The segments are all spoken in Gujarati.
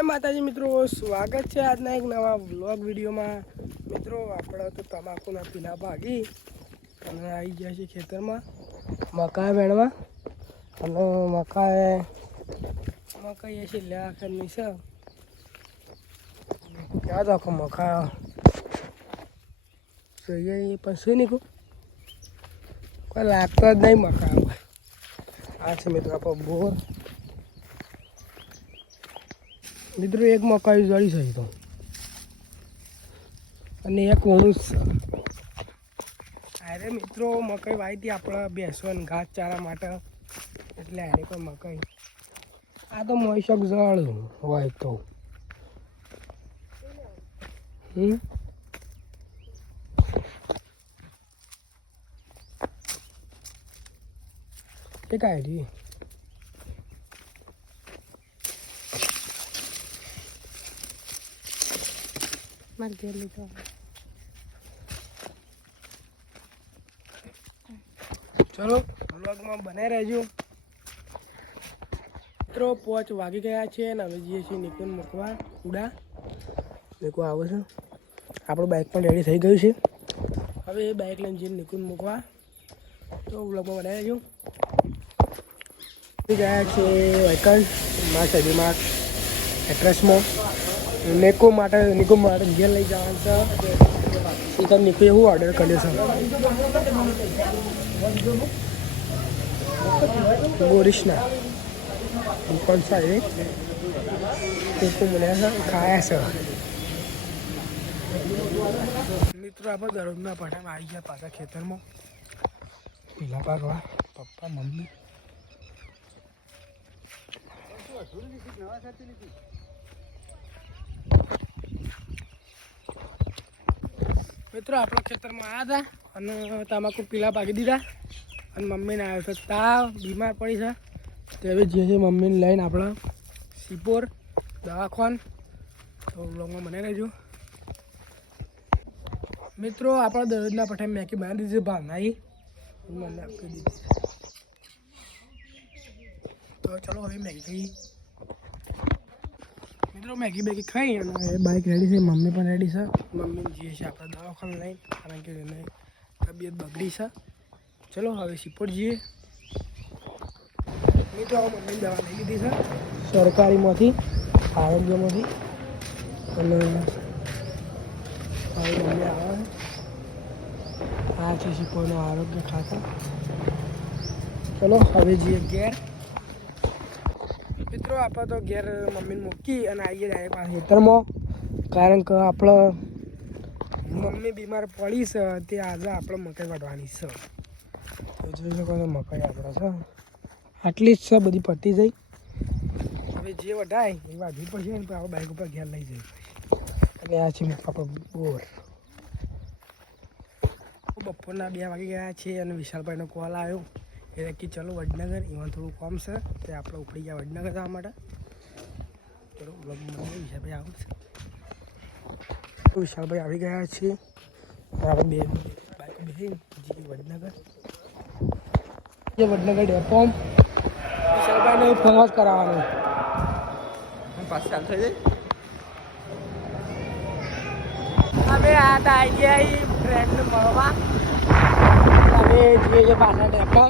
जय माताजी मित्रों, स्वागत है आज एक नवा व्लॉग वीडियो में। मित्रों આપણે તો તમાકુના પીલા ભાગી અને આવી ગયા છે ખેતરમાં મકાઈ વેણવા અને મકાઈ છે લ્યા કરની છે ક્યાં દાખો મકા જોઈએ પછી નીકળો કોઈ લાગતો જ નહીં મકા આ છે મિત્રો આપણો બોર મિત્રો એક મકાઈ જડી છે તો અને એક ઓણું છે અરે મિત્રો મકાઈ વાવી હતી આપણે બેસવાને ઘાસ ચારા માટે એટલે અરે કોઈ મકાઈ આ તો મોઈશક જળ હોય તો એ કાઢી માર ઘેર લીધો ચલો વ્લોગમાં બનાવી રહેજો મિત્રો 5 વાગી ગયા છે અને હવે જઈએ છીએ નિકુન મૂકવા ઉડા નિકુ આવે છે આપણું બાઇક પણ રેડી થઈ ગયું છે હવે એ બાઇક લઈને જઈને નિકુન મૂકવા તો વ્લોગમાં બનાવી રહેજો ગયા છે વાયકલ મારા શરીરમાં એડ્રેસમાં નિકુ માટે ઘેર લઈ જવાનું છે તો નિકુ એવું ઓર્ડર કર્યો છે ગોરીશના દુકાન સાઈડ નિકુ મને ખાયા છે મિત્રો આપણે દરરોજના પટામાં આવી ગયા પાછા ખેતરમાં પીલા પાકવા પપ્પા મમ્મી મિત્રો આપણા ખેતરમાં આવ્યા હતા અને તમાકુ પીલા પાકી દીધા અને મમ્મીને આવ્યો છે તાવ બીમાર પડી છે તે હવે જે છે મમ્મીને લઈને આપણા સિપોર દવાખાન તો વ્લોગમાં મને રહેજો મિત્રો આપણા દરરોજના પઠાઈ મેગી બનાવી દીધી ભાવનાઈ મને આપી દીધી તો ચલો હવે મેગી ખાઈ મિત્રો મેગી બેગી ખાઈ અને બાઇક રેડી છે મમ્મી પણ રેડી છે મમ્મી જઈએ છે આપણે દવાખાને લઈને કારણ કે એને તબિયત બગડી છે ચલો હવે સિપોર જઈએ મિત્રો મમ્મીની દવા લઈ લીધી છે સરકારીમાંથી આરોગ્યમાંથી અને મમ્મી આવે આ છે સિપોરનું આરોગ્ય ખાતા ચલો હવે જઈએ ઘેર મિત્રો આપણે તો ઘેર મમ્મીને મૂકી અને આવીએ ડાયરેક્ટ પાછા ખેતરમાં કારણ કે આપણે મમ્મી બીમાર પડી છે તે આજે આપણે મકાઈ વાટવાની છે તો જોઈ શકો છો મકાઈ આપણે છે આટલી જ છે બધી પતી જઈ હવે જે વઢાય એ વાઢવી પડશે ને આપણે બાઇક ઉપર ઘેર લઈ જઈએ અને આ છે આપણે બોર બપોરના 2 વાગી ગયા છે અને વિશાલભાઈનો કોલ આવ્યો એ કે ચલો વડનગર એમાં થોડું કામ છે તે આપણે ઉપડી ગયા વડનગર જવા માટે ચલો વિશાલભાઈ આવું છે વિશાલભાઈ આવી ગયા છે આપણે બાઇક બેસી જઈએ વડનગર જે વડનગર ડેપો વિશાલભાઈને ફોન કરાવવાનો પાસ ચાલુ થઈ જાય હવે આ તો આવી ગયા ફ્રેન્ડ મળવા હવે જઈએ પાછા ડેપો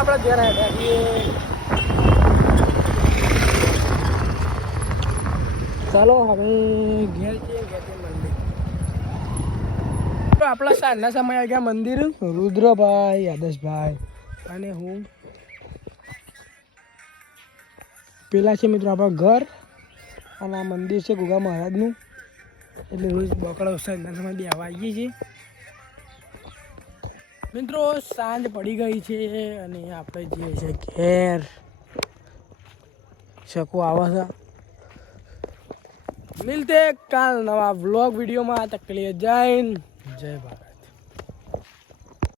આપણે ઘેર આવ્યા ચાલો હવે ઘેર છીએ ઘેરથી મંદિર તો આપણા સાંજના સમય આવી ગયા મંદિર રુદ્રભાઈ આદર્શભાઈ અને હું પેલા છે મિત્રો આપણા ઘર અને આ મંદિર છે ગુગા મહારાજનું એટલે રોજ બકડો સાંજના સમય બે આવા આવીએ છીએ મિત્રો સાંજ પડી ગઈ છે અને આપણે જે છે ઘેર શકો આવે છે मिलते कल नवा व्लॉग वीडियो में तक के लिए जय हिंद जय भारत।